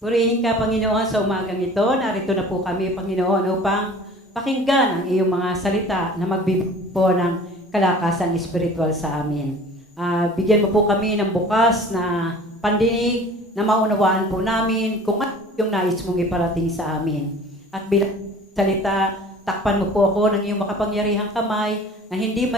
Purihin ka, Panginoon, sa umagang ito. Narito na po kami, Panginoon, upang pakinggan ang iyong mga salita na magbibigay po ng kalakasan espiritual sa amin. Bigyan mo po kami ng bukas na pandinig na maunawaan po namin kung ano yung nais mong iparating sa amin. At bilang salita, takpan mo po ako ng iyong makapangyarihang kamay na hindi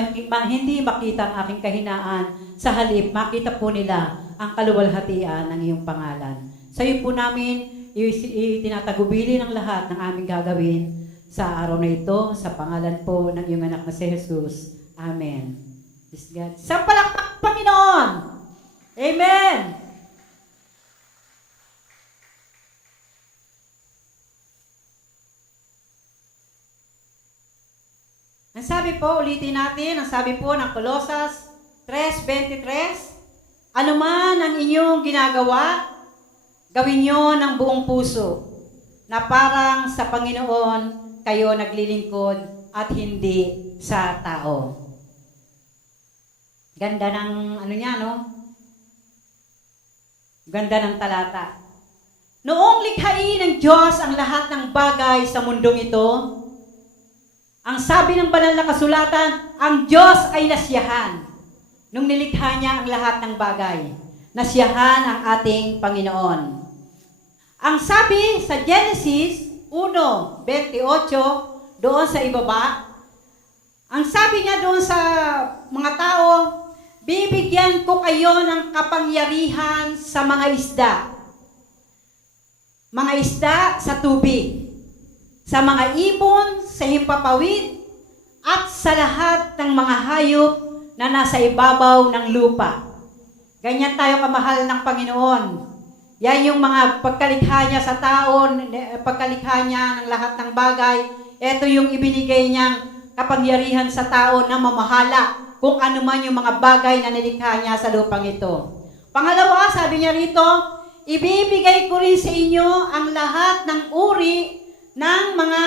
makita ang aking kahinaan. Sa halip, makita po nila ang kaluwalhatian ng iyong pangalan. Sa iyo po namin, itinatagubili ng lahat ng aming gagawin sa araw na ito, sa pangalan po ng iyong anak na si Jesus. Amen. Praise God. Sa palakpak, Panginoon! Amen! Ang sabi po, ulitin natin, ang sabi po ng Colosas 3:23, ano man ang inyong ginagawa, gawin nyo ng buong puso, na parang sa Panginoon kayo naglilingkod at hindi sa tao. Ganda ng Ganda ng talata. Noong likhain ng Diyos ang lahat ng bagay sa mundong ito, ang sabi ng banal na kasulatan, ang Diyos ay nasiyahan. Nung nilikha niya ang lahat ng bagay, nasiyahan ang ating Panginoon. Ang sabi sa Genesis 1:28, doon sa ibaba, ang sabi niya doon sa mga tao, bibigyan ko kayo ng kapangyarihan sa mga isda. Mga isda sa tubig, sa mga ibon, sa himpapawid, at sa lahat ng mga hayop na nasa ibabaw ng lupa. Ganyan tayo kamahal ng Panginoon. Yan yung mga pagkalikha niya sa tao, pagkalikha niya ng lahat ng bagay. Ito yung ibinigay niyang kapangyarihan sa tao na mamahala kung ano man yung mga bagay na nilikha niya sa lupang ito. Pangalawa, sabi niya rito, ibibigay ko rin sa inyo ang lahat ng uri ng mga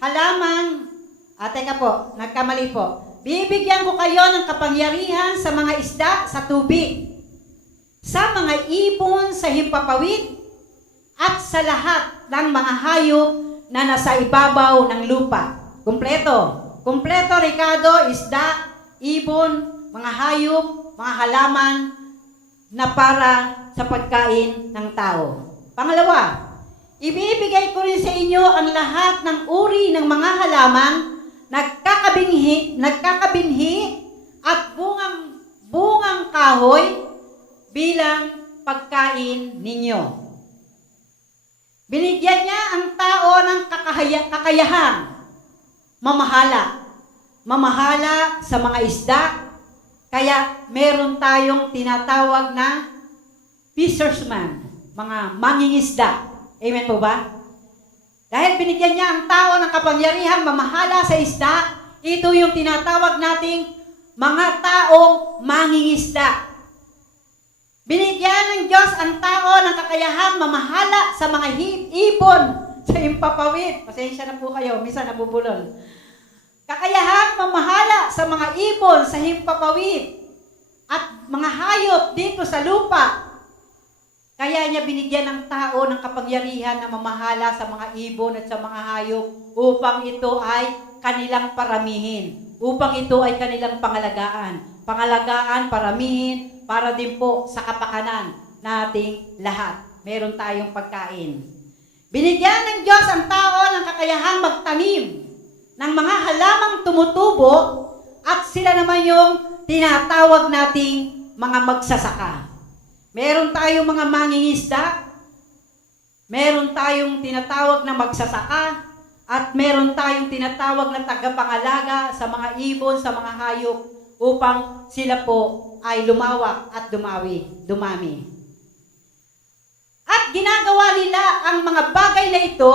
halaman. Teka po, nagkamali po. Bibigyan ko kayo ng kapangyarihan sa mga isda sa tubig, sa mga ibon sa himpapawid, at sa lahat ng mga hayop na nasa ibabaw ng lupa. Kumpleto. Kumpleto, Ricardo, isda, ibon, mga hayop, mga halaman na para sa pagkain ng tao. Pangalawa, ibibigay ko rin sa inyo ang lahat ng uri ng mga halaman, nagkakabinhi at bungang kahoy bilang pagkain ninyo. Binigyan niya ang tao ng kakayahan, mamahala sa mga isda, kaya meron tayong tinatawag na fisherman, mga mangingisda. Amen po ba? Dahil binigyan niya ang tao ng kapangyarihang mamahala sa isda, ito yung tinatawag nating mga taong mangingisda. Binigyan ng Diyos ang tao ng kakayahang mamahala sa mga ibon sa himpapawid. Pasensya na po kayo, minsan nabubulol. Kakayahang mamahala sa mga ibon sa himpapawid at mga hayop dito sa lupa. Kaya niya binigyan ng tao ng kapangyarihan na mamahala sa mga ibon at sa mga hayop upang ito ay kanilang paramihin, upang ito ay kanilang pangalagaan. Pangalagaan, paramihin, para din po sa kapakanan nating lahat. Meron tayong pagkain. Binigyan ng Diyos ang tao ng kakayahang magtanim ng mga halamang tumutubo at sila naman yung tinatawag nating mga magsasaka. Meron tayong mga mangingisda, meron tayong tinatawag na magsasaka, at meron tayong tinatawag na tagapangalaga sa mga ibon, sa mga hayop, upang sila po ay lumawak at dumami. At ginagawa nila ang mga bagay na ito,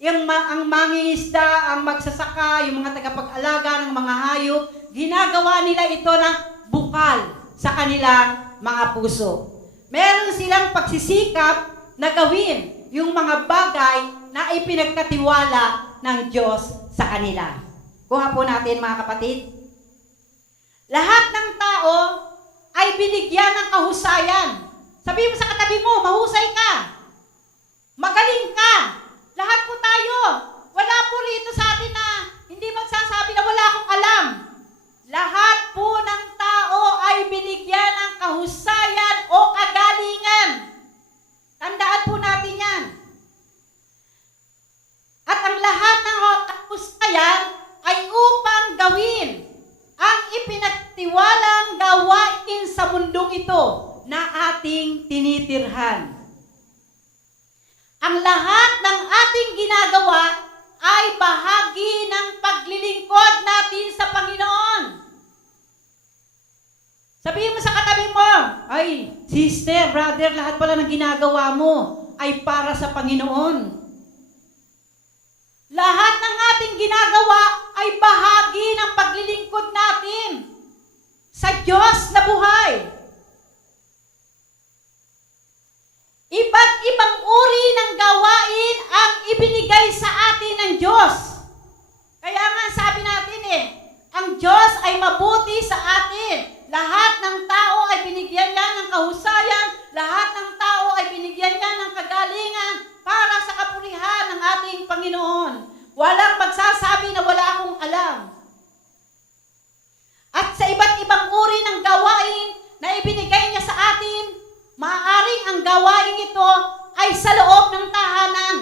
ang mangingisda, ang magsasaka, yung mga tagapag-alaga ng mga hayop, ginagawa nila ito na bukal sa kanilang mga puso. Meron silang pagsisikap na gawin yung mga bagay na ipinagkatiwala ng Diyos sa kanila. Kuha po natin, mga kapatid. Lahat ng tao ay binigyan ng kahusayan. Sabihin mo sa katabi mo, mahusay ka. Magaling ka. Lahat po tayo. Wala po rito sa atin na hindi magsasabi na wala akong alam. Lahat po ng tao ay binigyan ng kahusayan o kagalingan. Tandaan po natin yan. At ang lahat ng kahusayan ay upang gawin ang ipinagtiwalang gawain sa mundong ito na ating tinitirhan. Ang lahat ng ating ginagawa ay bahagi ng paglilingkod natin sa Panginoon. Sabihin mo sa katabi mo, ay, sister, brother, lahat pala ng ginagawa mo ay para sa Panginoon. Lahat ng ating ginagawa ay bahagi ng paglilingkod natin sa Diyos na buhay. Iba't ibang uri ng gawain ang ibinigay sa atin ng Diyos. Kaya nga sabi natin ang Diyos ay mabuti sa atin. Lahat ng tao ay binigyan niya ng kahusayan, lahat ng tao ay binigyan niya ng kagalingan para sa kapurihan ng ating Panginoon. Walang magsasabi na wala akong alam. At sa iba't ibang uri ng gawain na ibinigay niya sa atin, maaaring ang gawain ito ay sa loob ng tahanan.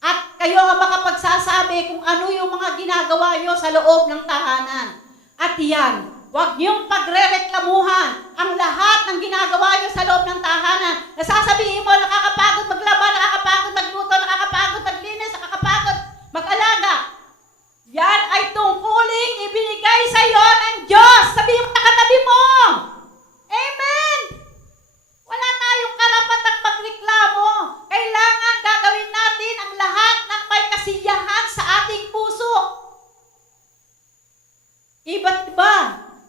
At kayo ang makapagsasabi kung ano yung mga ginagawa nyo sa loob ng tahanan. At yan, huwag niyong pagre-reklamuhan ang lahat ng ginagawa nyo sa loob ng tahanan. Nasasabihin mo, nakakapagod maglaba, nakakapagod magluto, nakakapagod maglinis, nakakapagod mag-alaga. Yan ay tungkuling ibinigay sa iyo ng Diyos. Sabihin mo na katabi mo. Amen! Wala tayong karapatang magreklamo. Kailangan gagawin natin ang lahat ng may kasiyahan sa ating puso. Iba't iba.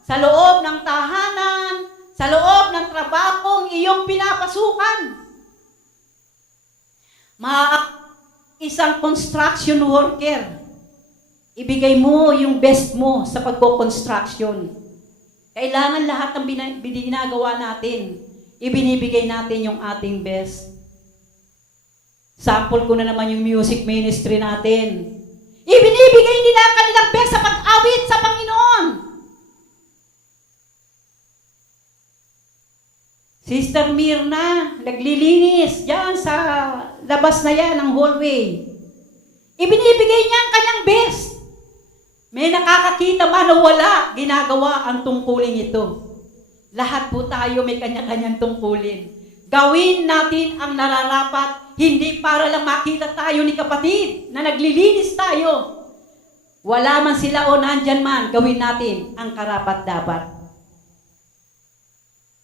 Sa loob ng tahanan, sa loob ng trabahong iyong pinapasukan. Isang construction worker, ibigay mo yung best mo sa pagko-construction. Kailangan lahat ng ginagawa natin, ibinibigay natin yung ating best. Sample ko na naman yung music ministry natin. Ibinibigay nila ang kanilang best sa pag-awit sa Panginoon. Sister Mirna, naglilinis dyan sa labas na yan, ng hallway. Ibinibigay niya ang kanyang best. May nakakakita man o wala, ginagawa ang tungkulin ito. Lahat po tayo may kanya-kanyang tungkulin. Gawin natin ang nararapat, hindi para lang makita tayo ni kapatid na naglilinis tayo. Wala man sila o nandyan man, gawin natin ang karapat-dapat.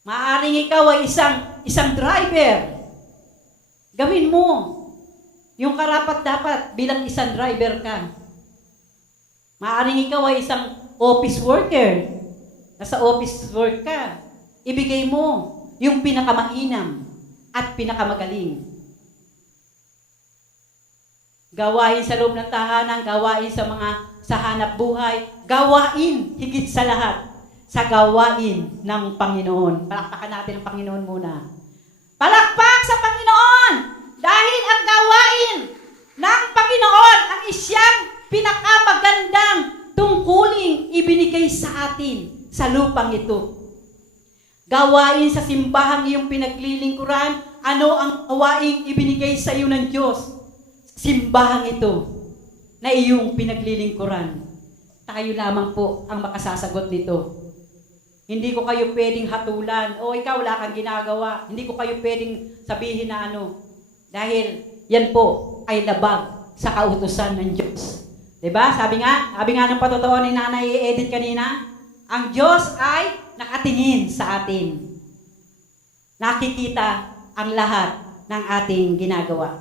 Maaring ikaw ay isang driver. Gawin mo yung karapat-dapat bilang isang driver ka. Maaring ikaw ay isang office worker. Nasa office work ka. Ibigay mo yung pinakamainam at pinakamagaling. Gawain sa loob ng tahanan, gawain sa hanap buhay, gawain higit sa lahat sa gawain ng Panginoon. Palakpakan natin ang Panginoon muna. Palakpak sa Panginoon! Dahil ang gawain ng Panginoon ang isyang pinakamagandang tungkuling ibinigay sa atin sa lupang ito. Gawain sa simbahang iyong pinaglilingkuran, ano ang gawain ibinigay sa iyo ng Diyos? Simbahang ito na iyong pinaglilingkuran. Tayo lamang po ang makasasagot nito. Hindi ko kayo pwedeng hatulan, o ikaw wala kang ginagawa. Hindi ko kayo pwedeng sabihin na ano. Dahil yan po ay labag sa kautusan ng Diyos. Diba? Sabi nga ng patotoo ni Nanay Edith kanina, ang Diyos ay nakatingin sa atin. Nakikita ang lahat ng ating ginagawa.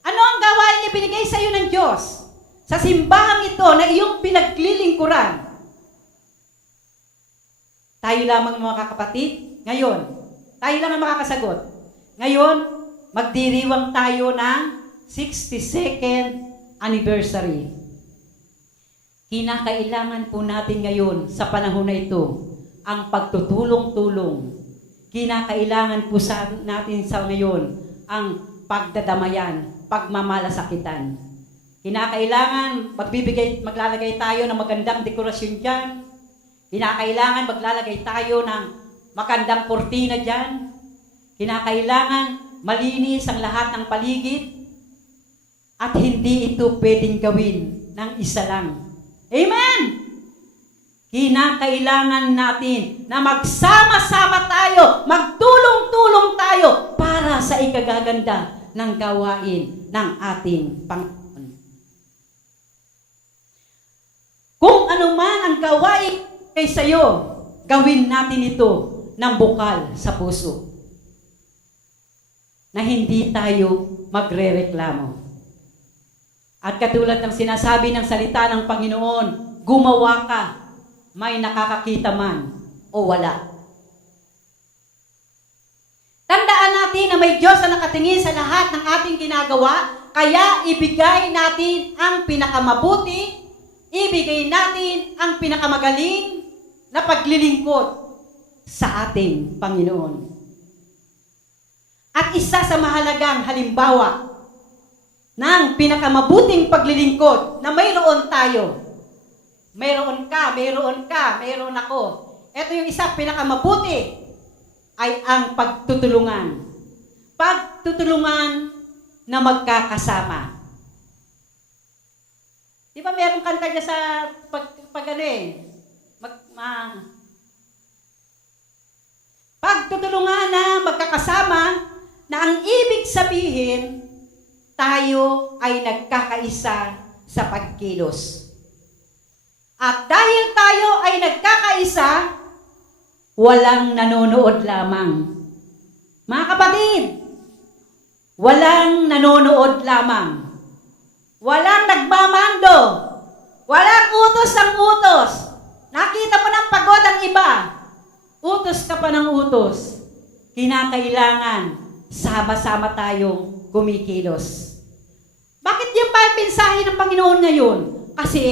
Ano ang gawain ibinigay sa iyo ng Diyos? Sa simbahang ito na iyong pinaglilingkuran. Tayo lamang mga kapatid, ngayon, tayo lang ang makakasagot. Ngayon, magdiriwang tayo ng 62nd anniversary. Kinakailangan po natin ngayon sa panahon na ito ang pagtutulong-tulong. Kinakailangan po natin sa ngayon ang pagdadamayan, pagmamalasakitan. Kinakailangan maglalagay tayo ng magandang dekorasyon dyan. Kinakailangan maglalagay tayo ng magandang kortina dyan. Kinakailangan malinis ang lahat ng paligid. At hindi ito pwedeng gawin ng isa lang. Amen! Kinakailangan natin na magsama-sama tayo, magtulong-tulong tayo para sa ikagaganda ng gawain ng ating Panginoon. Kung ano man ang gawain kay sayo, gawin natin ito ng bukal sa puso. Na hindi tayo magrereklamo. At katulad ng sinasabi ng salita ng Panginoon, gumawa ka, may nakakakita man o wala. Tandaan natin na may Diyos na nakatingin sa lahat ng ating ginagawa, kaya ibigay natin ang pinakamabuti, ibigay natin ang pinakamagaling na paglilingkod sa ating Panginoon. At isa sa mahalagang halimbawa ng pinakamabuting paglilingkod na mayroon tayo. Mayroon ka, mayroon ako. Ito yung isa pinakamabuti ay ang pagtutulungan. Pagtutulungan na magkakasama. Di ba mayroong kanta niya sa pagtutulungan na magkakasama na ang ibig sabihin tayo ay nagkakaisa sa pagkilos. At dahil tayo ay nagkakaisa, walang nanonood lamang. Mga kapatid, walang nanonood lamang. Walang nagmamando. Walang utos ng utos. Nakita mo ng pagod ang iba. Utos ka pa ng utos. Kinakailangan sama-sama tayong kumikilos. Bakit yung ba yung mensahe ng Panginoon ngayon? Kasi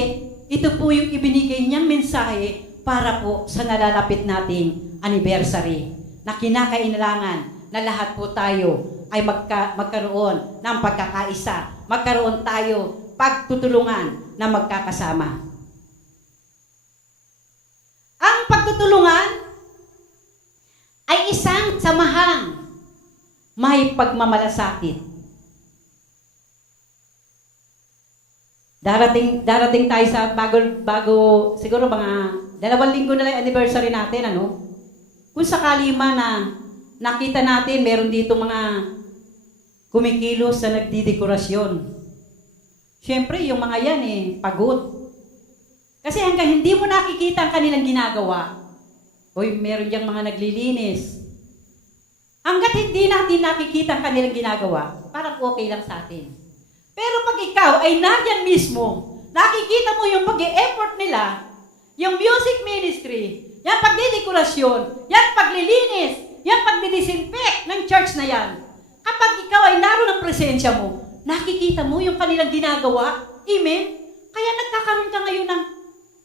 ito po yung ibinigay niyang mensahe para po sa nalalapit nating anniversary na kinakailangan na lahat po tayo ay magkaroon ng pagkakaisa. Magkaroon tayo pagtutulungan na magkakasama. Ang pagtutulungan ay isang samahang may pagmamalasakit. Darating tayo sa bago siguro mga 2 linggo na lang anniversary natin, ano? Kung sakali man na nakita natin meron dito mga kumikilos na nagdidekorasyon. Siyempre, yung mga yan pagod. Kasi hanggang hindi mo nakikita ang kanilang ginagawa, meron diyang mga naglilinis. Hanggat hindi natin nakikita ang kanilang ginagawa, parang okay lang sa atin. Pero pag ikaw ay nandyan mismo, nakikita mo yung pag-e-effort nila, yung music ministry, yan pagdidekorasyon, yan paglilinis, yan pagdidisinfect ng church na yan. Kapag ikaw ay naroon ang presensya mo, nakikita mo yung kanilang ginagawa. Amen? Kaya nagkakaroon ka ngayon ng,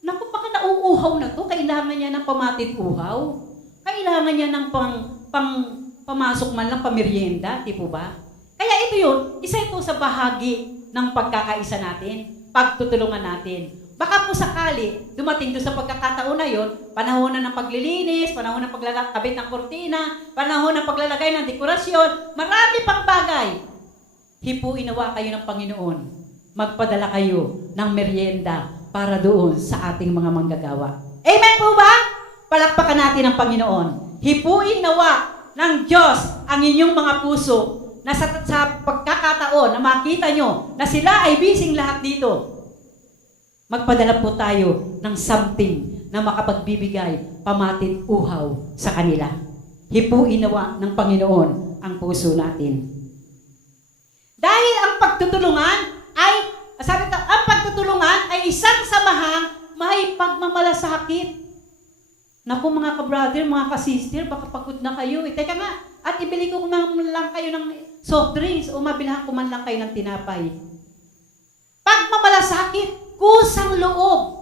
naku, baka nauuhaw na to, kailangan niya ng pamatid uhaw. Kailangan niya ng pamasok man lang pamerienda, di po ba? Kaya ito yun, isa ito sa bahagi ng pagkakaisa natin, pagtutulungan natin. Baka po sakali, dumating doon sa pagkakataon na yun, panahon na ng paglilinis, panahon ng pagkakabit ng kortina, panahon ng paglalagay ng dekorasyon, marami pang bagay. Hipuin nawa kayo ng Panginoon. Magpadala kayo ng merienda para doon sa ating mga manggagawa. Amen po ba? Palakpakan natin ang Panginoon. Hipuin nawa ng Diyos ang inyong mga puso na sa pagkakataon na makita nyo na sila ay busy lahat dito. Magpadala po tayo ng something na makapagbibigay pamatid uhaw sa kanila. Hipuin nawa ng Panginoon ang puso natin. Dahil ang pagtutulungan ay, ang pagtutulungan ay isang samahang may pagmamalasakit. Naku mga ka-brother, mga ka-sister, baka pagod na kayo. Teka nga, at ibili ko man lang kayo ng soft drinks o mabilhan ko man lang kayo ng tinapay. Pagmamalasakit, kusang loob.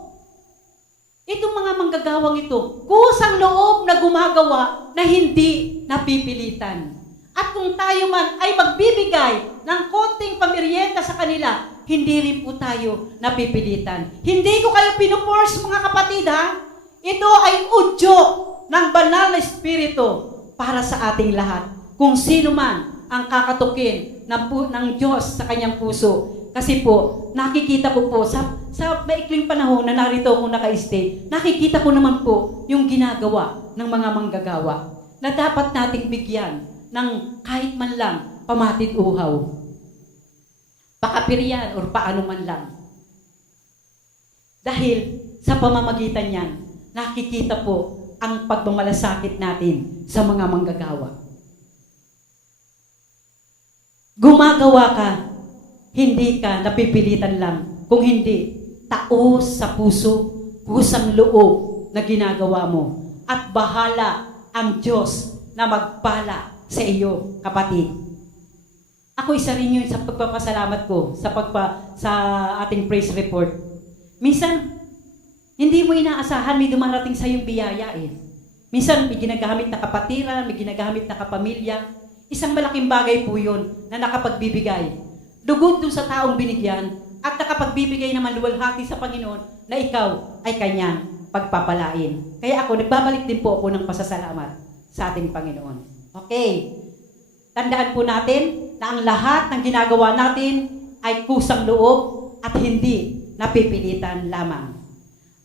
Itong mga manggagawang ito, kusang loob na gumagawa na hindi napipilitan. At At kung tayo man ay magbibigay ng konting pamirienta sa kanila, hindi rin po tayo napipilitan. Hindi ko kayo pinuforce, mga kapatid, ha? Ito ay udyo ng banal na espiritu para sa ating lahat. Kung sino man ang kakatukin ng Diyos sa kanyang puso. Kasi po, nakikita ko po sa maikling panahon na narito akong naka-stay, nakikita ko naman po yung ginagawa ng mga manggagawa na dapat nating bigyan ng kahit man lang pamatid uhaw, pakapirian, or paano man lang. Dahil sa pamamagitan niyan, nakikita po ang pagmamalasakit natin sa mga manggagawa. Gumagawa ka, hindi ka napipilitan lang. Kung hindi, taos sa puso, kusang loob na ginagawa mo. At bahala ang Diyos na magpala sa iyo, kapatid. Ako isa rin yun sa pagpapasalamat ko sa ating praise report. Minsan, hindi mo inaasahan may dumarating sa iyong biyaya eh. Minsan, may ginagamit na kapatiran, may ginagamit na kapamilya. Isang malaking bagay po yun na nakapagbibigay. Dugod dun sa taong binigyan at nakapagbibigay naman luwalhati sa Panginoon na ikaw ay kanyang pagpapalain. Kaya ako, nagbabalik din po ako ng pasasalamat sa ating Panginoon. Okay. Tandaan po natin na ang lahat ng ginagawa natin ay kusang loob at hindi napipilitan lamang.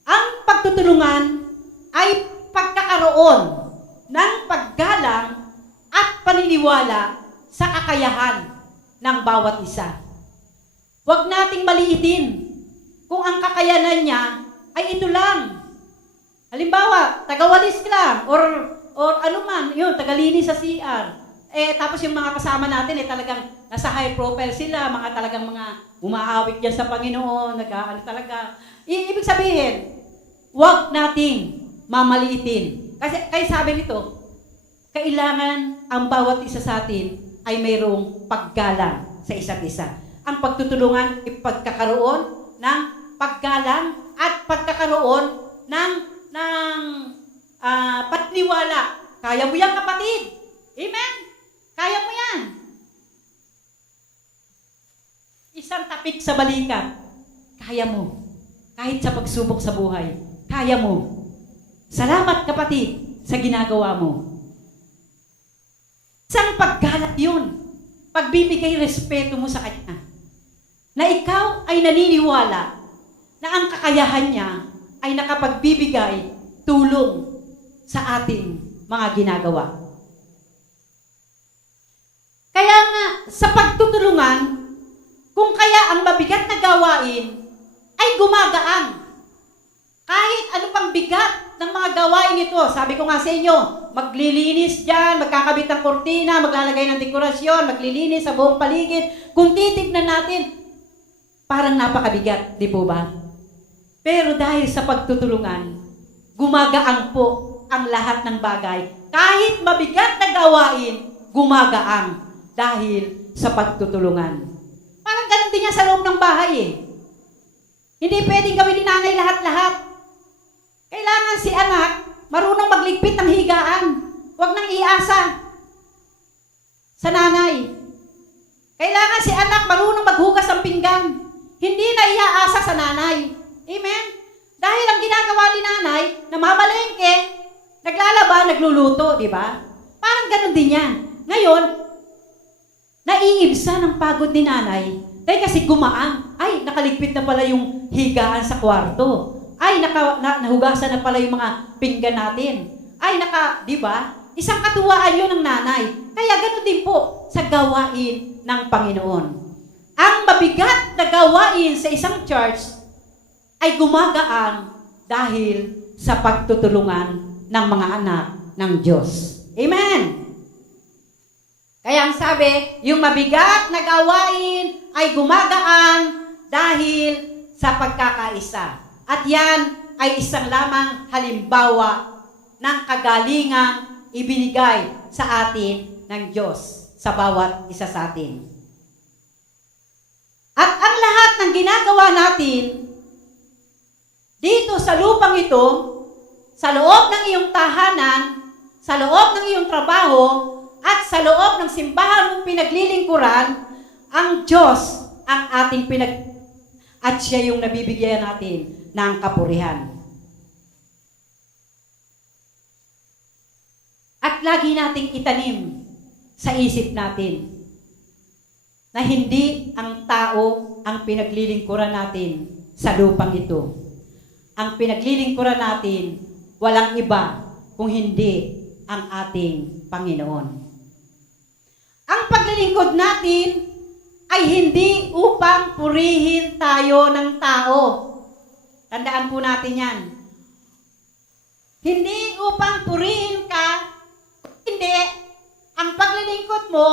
Ang pagtutulungan ay pagkakaroon ng paggalang at paniniwala sa kakayahan ng bawat isa. Huwag nating maliitin kung ang kakayanan niya ay ito lang. Halimbawa, tagawalis lang or ano man, yun, tagalinis sa CR. Tapos yung mga kasama natin talagang nasa high profile sila, mga talagang mga umaawit yan sa Panginoon, nag-ano talaga. Ibig sabihin, huwag nating mamaliitin. Kasi sabi nito, kailangan ang bawat isa sa atin ay mayroong paggalang sa isa't isa. Ang pagtutulungan ay pagkakaroon ng paggalang at pagkakaroon ng patniwala. Kaya mo yan, kapatid. Amen? Kaya mo yan. Isang tapik sa balikat. Kaya mo. Kahit sa pagsubok sa buhay. Kaya mo. Salamat, kapatid, sa ginagawa mo. Isang paggalat yun. Pagbibigay respeto mo sa kanya. Na ikaw ay naniniwala na ang kakayahan niya ay nakapagbibigay tulong sa ating mga ginagawa. Kaya nga, sa pagtutulungan, kung kaya ang mabigat na gawain ay gumagaan. Kahit ano pang bigat ng mga gawain ito, sabi ko nga sa inyo, maglilinis dyan, magkakabit ng kortina, maglalagay ng dekorasyon, maglilinis sa buong paligid. Kung titignan natin, parang napakabigat, di po ba? Pero dahil sa pagtutulungan, gumagaan po ang lahat ng bagay. Kahit mabigat na gawain, gumagaan dahil sa pagtutulungan. Parang ganun din yan sa loob ng bahay eh. Hindi pwedeng gawin ni nanay lahat-lahat. Kailangan si anak marunong magligpit ng higaan. Huwag nang iasa sa nanay. Kailangan si anak marunong maghugas ng pinggan. Hindi na iaasa sa nanay. Amen? Dahil ang ginagawa ni nanay, namamalengke, naglalaba, nagluluto, di ba? Parang ganun din yan. Ngayon, naiibsa ng pagod ni nanay, dahil kasi gumaan. Ay, nakaligpit na pala yung higaan sa kwarto. Ay, nahugasan na pala yung mga pinggan natin. Ay, di ba? Isang katuwaan yun ng nanay. Kaya ganun din po sa gawain ng Panginoon. Ang mabigat na gawain sa isang church ay gumagaan dahil sa pagtutulungan ng mga anak ng Diyos. Amen! Kaya ang sabi, yung mabigat na gawain ay gumagaan dahil sa pagkakaisa. At yan ay isang lamang halimbawa ng kagalingang ibinigay sa atin ng Diyos sa bawat isa sa atin. At ang lahat ng ginagawa natin dito sa lupang ito, sa loob ng iyong tahanan, sa loob ng iyong trabaho, at sa loob ng simbahan mong pinaglilingkuran, ang Diyos ang ating at siya yung nabibigyan natin ng kapurihan. At lagi nating itanim sa isip natin na hindi ang tao ang pinaglilingkuran natin sa lupang ito. Ang pinaglilingkuran natin, walang iba kung hindi ang ating Panginoon. Ang paglilingkod natin ay hindi upang purihin tayo ng tao. Tandaan po natin yan. Hindi upang purihin ka, hindi. Ang paglilingkod mo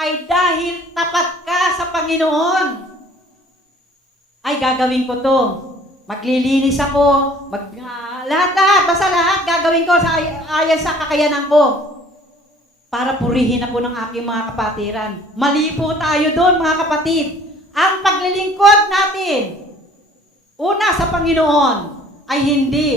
ay dahil tapat ka sa Panginoon. Ay, gagawin ko to. Maglilinis ako, lahat, basta lahat gagawin ko ayon sa kakayanan ko. Para purihin ako ng aking mga kapatiran. Mali po tayo doon, mga kapatid. Ang paglilingkod natin, una sa Panginoon, ay hindi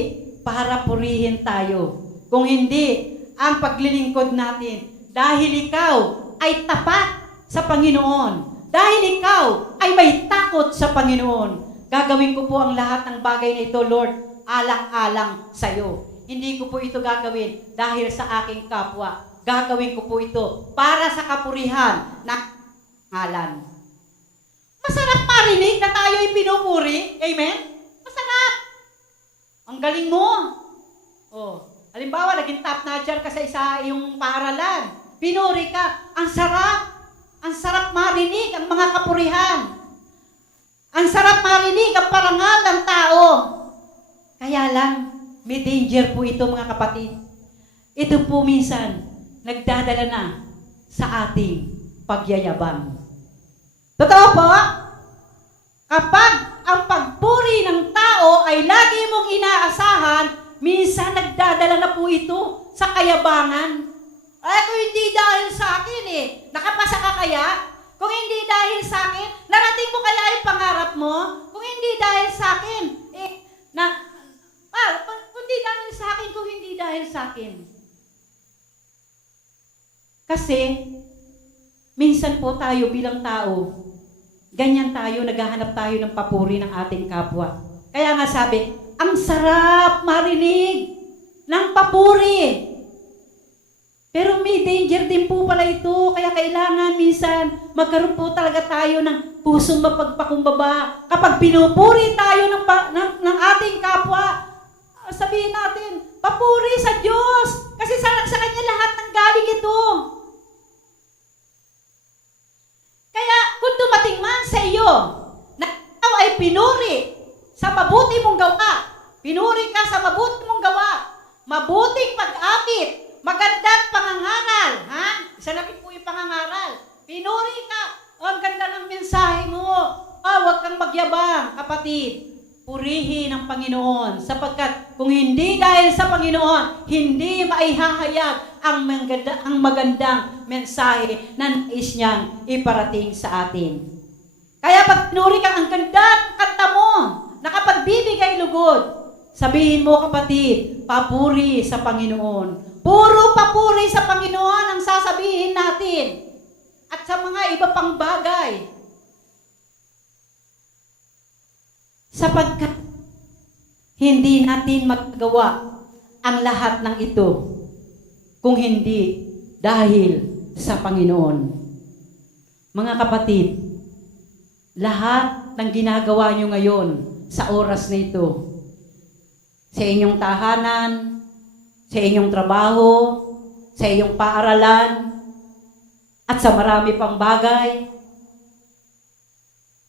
para purihin tayo. Kung hindi, ang paglilingkod natin, dahil ikaw ay tapat sa Panginoon, dahil ikaw ay may takot sa Panginoon, gagawin ko po ang lahat ng bagay na ito, Lord, alang-alang sa iyo. Hindi ko po ito gagawin dahil sa aking kapwa. Gagawin ko po ito para sa kapurihan ng ngalan. Masarap marinig na tayo ay pinupuri. Amen? Masarap. Ang galing mo. Oh, halimbawa, naging top notcher ka sa iyong paaralan. Pinuri ka. Ang sarap. Ang sarap marinig ang mga kapurihan. Ang sarap marinig ang parangal ng tao. Kaya lang, may danger po ito, mga kapatid. Ito po minsan, nagdadala na sa ating pagyayabang. Totoo po? Kapag ang pagpuri ng tao ay lagi mong inaasahan, minsan nagdadala na po ito sa kayabangan. Ay, kung hindi dahil sa akin nakapasa ka kaya? Kung hindi dahil sa akin, narating mo kaya yung pangarap mo? Kung hindi dahil sa akin, kung hindi dahil sa akin, kung hindi dahil sa akin. Kasi, minsan po tayo bilang tao, ganyan tayo, naghahanap tayo ng papuri ng ating kapwa. Kaya nga sabi, ang sarap marinig ng papuri. Pero may danger din po pala ito, kaya kailangan minsan magkaroon po talaga tayo ng pusong mapagpakumbaba. Kapag pinupuri tayo ng ating kapwa, sabihin natin, papuri sa Diyos, kasi sa Kanya lahat ng galing ito. Kaya kung dumating man sa iyo na ikaw ay pinuri sa mabuti mong gawa, pinuri ka sa mabuti mong gawa, mabuting pag-apit, magandang pangangaral, isa lang po yung pangangaral, pinuri ka, ang ganda ng mensahe mo, huwag kang magyabang, kapatid, purihin ang Panginoon, sapagkat kung hindi dahil sa Panginoon, hindi maihahayag ang magandang mensahe na nais niyang iparating sa atin. Kaya pag pinuri ka, ang ganda ng kanta mo, nakapagbibigay lugod, sabihin mo, kapatid, papuri sa Panginoon. Puro papuri sa Panginoon ang sasabihin natin. At sa mga iba pang bagay. Sapagkat hindi natin magagawa ang lahat ng ito kung hindi dahil sa Panginoon. Mga kapatid, lahat ng ginagawa nyo ngayon sa oras na ito, sa inyong tahanan, sa inyong trabaho, sa iyong paaralan, at sa marami pang bagay,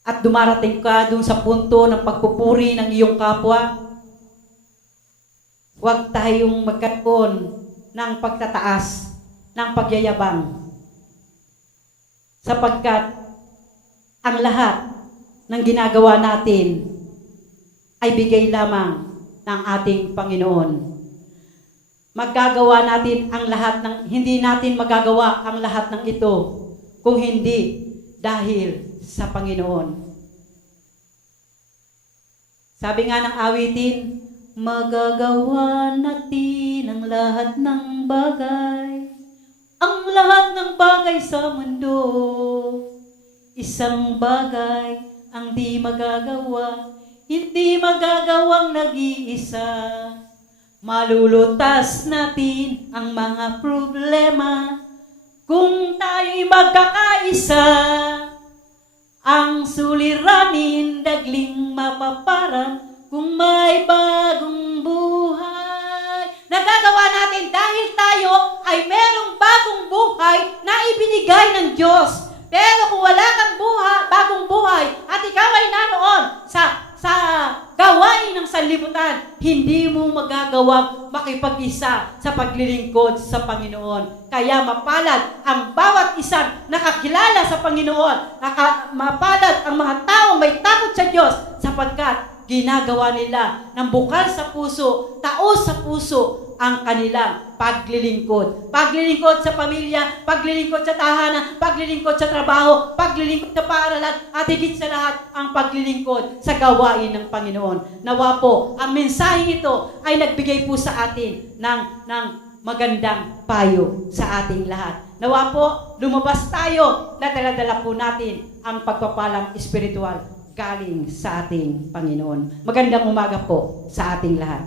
at dumarating ka dun sa punto ng pagpupuri ng iyong kapwa, huwag tayong magkaroon ng pagtataas, ng pagyayabang. Sapagkat ang lahat ng ginagawa natin ay bigay lamang ng ating Panginoon. Magagawa natin ang lahat hindi natin magagawa ang lahat ng ito kung hindi dahil sa Panginoon. Sabi nga ng awitin, magagawa natin ang lahat ng bagay, ang lahat ng bagay sa mundo, isang bagay ang di magagawa, hindi magagawang nag-iisa. Malulutas natin ang mga problema kung tayo'y magkakaisa. Ang suliranin dagling mapaparan kung may bagong buhay. Nagagawa natin dahil tayo ay merong bagong buhay na ibinigay ng Diyos. Pero kung wala kang bagong buhay at ikaw ay naroon sa gawain ng sanlibutan, hindi mo magagawang makipag-isa sa paglilingkod sa Panginoon. Kaya mapalad ang bawat isang nakakilala sa Panginoon, mapalad ang mga taong may takot sa Diyos, sapagkat ginagawa nila ng bukal sa puso, taos sa puso ang kanilang paglilingkod. Paglilingkod sa pamilya, paglilingkod sa tahanan, paglilingkod sa trabaho, paglilingkod sa paaralan, at higit sa lahat ang paglilingkod sa gawain ng Panginoon. Nawa po, ang mensaheng ito ay nagbigay po sa atin ng magandang payo sa ating lahat. Nawa po, lumabas tayo na dala-dala po natin ang pagpapalang espiritual galing sa ating Panginoon. Magandang umaga po sa ating lahat.